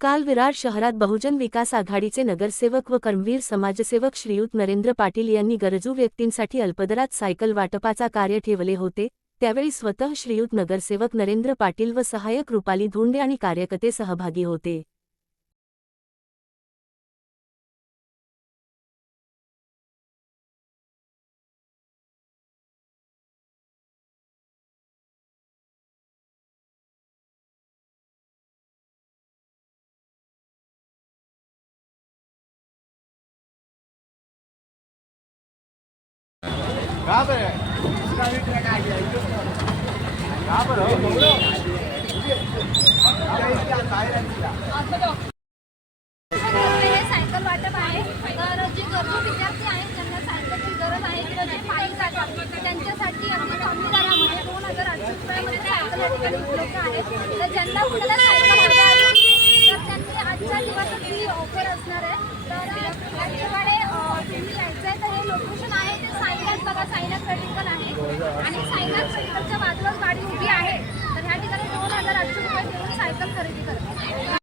काल विरार शहरात बहुजन विकास आघाडीचे नगरसेवक व कर्मवीर समाजसेवक श्रीयुत नरेंद्र पाटील यांनी गरजू व्यक्तींसाठी अल्पदरात सायकल वाटपाचा कार्य ठेवले होते। त्यावेळी स्वतः श्रीयुत नगरसेवक नरेंद्र पाटील व सहाय्यक रुपाली धोंडे आणि कार्यकर्ते सहभागी होते। सायकल वाटप आहे। तर जे गरजू विद्यार्थी आहेत ज्यांना सायकलची गरज आहे किंवा जे पायी जातात त्यांच्यासाठी अगदी कमी दरामध्ये 2800 रुपयामध्ये सायकल या ठिकाणी उपलब्ध आहे। तर ज्यांना कुणाला सायकल हवी आहे तर त्यांनी आजच्या दिवसात ही ऑफर असणार आहे। तर याप्रमाणे तुम्ही यायचं आहे तर हे लोकेशन आहे ते साईनाथ बघा, साईनाथ मेडिकल आहे आणि साईनाथ मेडिकलच्या बाजूलाच गाडी उभी